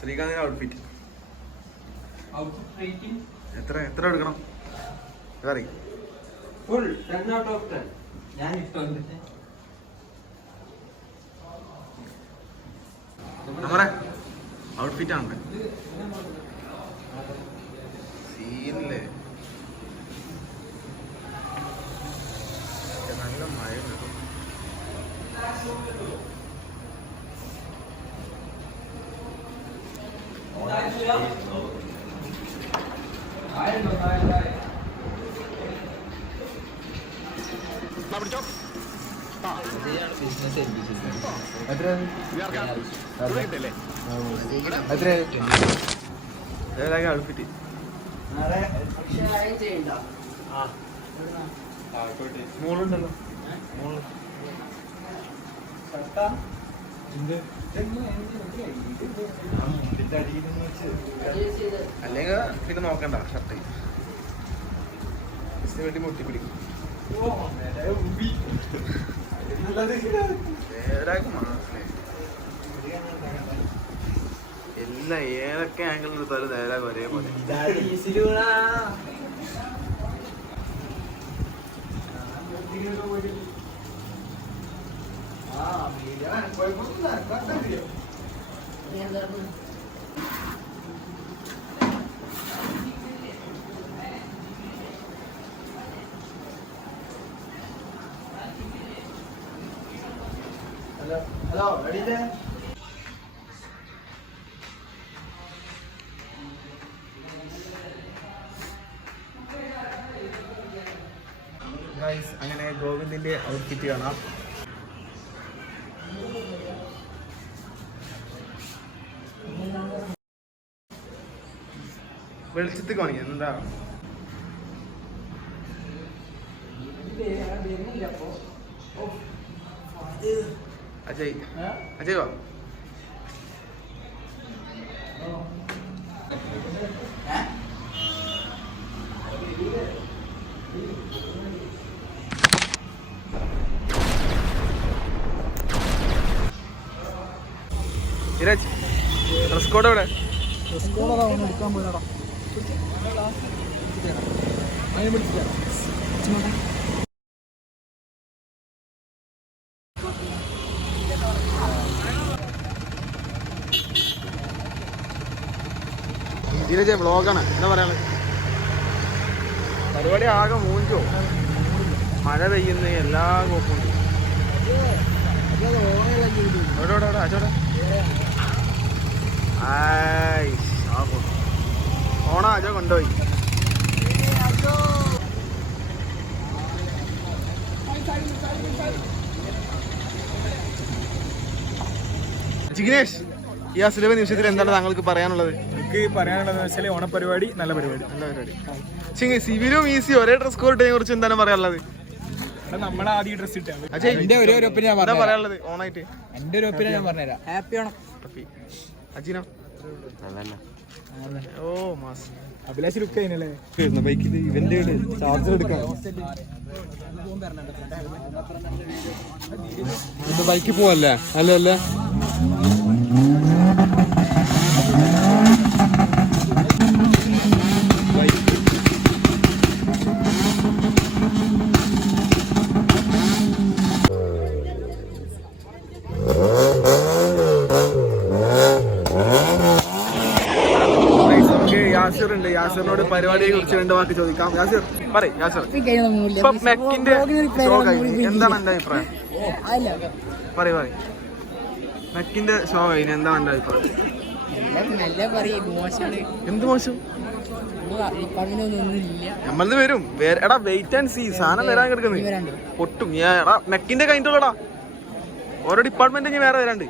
ശ്രീകാന്തിന്റെ outfit എത്ര എത്ര എടുക്കണം കറി ഫുൾ 10 out of 10. ഞാൻ ഇഷ്ടമാണ്. നമ്മുടെ ഔട്ട്ഫിറ്റ് ആണ് സീനില്ലേ നല്ല മഴ പിടിച്ചോ ഔട്ട്ഫിറ്റ് മോളുണ്ടല്ലോ മോള് അല്ലെങ്കിൽ പിന്നെ നോക്കണ്ട ഷർട്ട് വേണ്ടി മുട്ടി പിടിക്കും എല്ലാം ഏതൊക്കെ ആംഗിളിൽ എടുത്താലും നേരാഗ് ഒരേപോലെ ഹലോ റെഡി അങ്ങനെ ഗോവിന്ദിന്റെ ഔട്ട്ഫിറ്റ് കാണാം. വെളിച്ചത്ത് കാണിക്കാം എന്താ അജയ് അജയ് വാ ധീരജ് ഡ്രസ് കോഡ് എവിടെ? ഡ്രസ് കോഡ് അതാ ഒന്ന് എടുക്കാൻ പോയതാടാ. അതിനെ പിടിച്ചിട്ടാ ധീരജ് വ്ളോഗാണ് എന്താ പറയാനുള്ളത്? പരിപാടി ആകെ മൂഞ്ചോ, മഴ പെയ്യുന്ന എല്ലാ കോപ്പുണ്ട്. ഓണാ അജോ കൊണ്ടുപോയി. ജിഗ്നേഷ്, ഈ അസുലഭ നിമിഷത്തിൽ എന്താണ് താങ്കൾക്ക് പറയാനുള്ളത്? എനിക്ക് പറയാനുള്ളതെന്ന് വെച്ചാൽ ഓണപരിപാടി നല്ല പരിപാടി. സിവിലും ഈസി ഒരേ ഡ്രസ് കോഡിനെ കുറിച്ച് എന്താണ് പറയാനുള്ളത്? നമ്മളെ ആദ്യം ഡ്രസ് ഇട്ടാണ്. എന്റെ ഒരു ഒപ്പീനിയൻ പറയാനുള്ളത് ഓണായിട്ട് എന്റെ ഒരു ഒപ്പീനിയൻ ഞാൻ പറഞ്ഞുതരാം. ഹാപ്പി ഓണം. അജിനോ ഓ മാസ് അഭിലാഷ് ലുക്ക് കഴിഞ്ഞല്ലേ ബൈക്കിൽ ഇവന്റെ ചാർജർ എടുക്കാം. ബൈക്കിൽ പോവല്ലേ? അല്ല അല്ല യാസിറുണ്ട്. യാസിറിനോട് പരിപാടിയെ കുറിച്ച് 2 വാക്ക് ചോദിക്കാം. യാസിർ പറയ്. യാസിർ, ഇപ്പൊ മെക്കിന്റെ ഷോ കഴിഞ്ഞു, എന്താണ് എന്റെ അഭിപ്രായം? പറയ് പറയ്. മെക്കിന്റെ ഷോ കഴിഞ്ഞു, എന്താണ് എന്റെ അഭിപ്രായം? എന്ത് മോശം? നമ്മളത് വരും. എടാ വെയിറ്റ് ആൻഡ് സീ, സാധനം വരാൻ കിടക്കുന്നത് പൊട്ടും. എടാ മെക്കിന്റെ കഴിഞ്ഞിട്ടുള്ളടാ, ഓരോ ഡിപ്പാർട്ട്മെന്റ് ഇനി വേറെ വരാണ്ട്.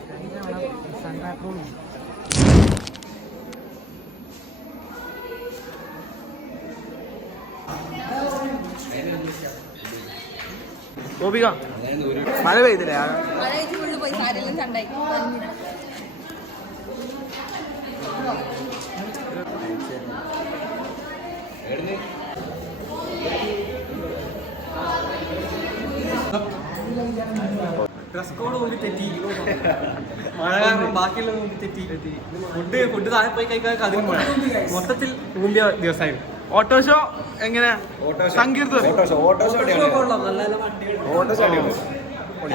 ഗോപിക, മഴ പെയ്തില്ലേ? ഡ്രസ് കോഡ് മുമ്പ് തെറ്റി, മഴ കാരണം ബാക്കിയുള്ള മുമ്പ് തെറ്റി, ഫുഡ് താഴെ പോയി കഴിക്കാൻ അതിന് മൊത്തത്തിൽ മുമ്പിയ ദിവസമായിരുന്നു. ഓട്ടോ ഷോ എങ്ങനെ സങ്കീർത്തം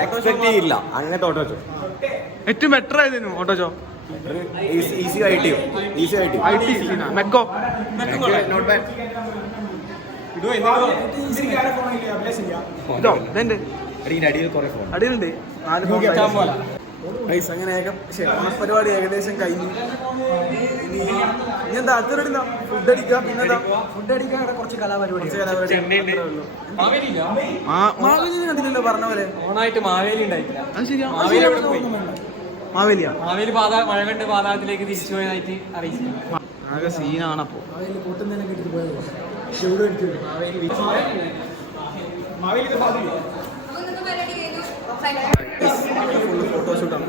എക്സ്പെക്ട് ചെയ്യില്ല അങ്ങനത്തെ ഓട്ടോ ഷോ. ഏറ്റവും ബെറ്റർ ആയിരുന്നു ഓട്ടോ ഷോ. ഈസി ആയിട്ട് മെക്കോ നോട്ട് ബാഡ്. ഇതോ ഇതെന്റെ അടിയിൽ കുറെ ഫോൺ അടിയിലുണ്ട് 4 ഫോൺ. അങ്ങനെ ഓണപ്പരിപാടി ഏകദേശം കഴിഞ്ഞു. ഇനി എന്താ അടുത്ത ഫുഡ് അടിക്കുക, പിന്നെന്താ ഫുഡ് അടിക്കാൻ കുറച്ച് കലാപരിപാടി മാവേലി കണ്ടില്ലല്ലോ പറഞ്ഞ പോലെ. ഓണായിട്ട് മാവേലി ഉണ്ടായിട്ടില്ല. അത് ശരിയാ, മാവേലി എവിടെ പോയി? മാവേലിയാ മാവേലി മഴ കണ്ട് പാതാളത്തിലേക്ക് തിരിച്ചു പോയതായിട്ട് അറിയിച്ചില്ല. ആകെ സീനാണപ്പോ. ഫുള്ള് ഫോട്ടോഷൂട്ടാണ്.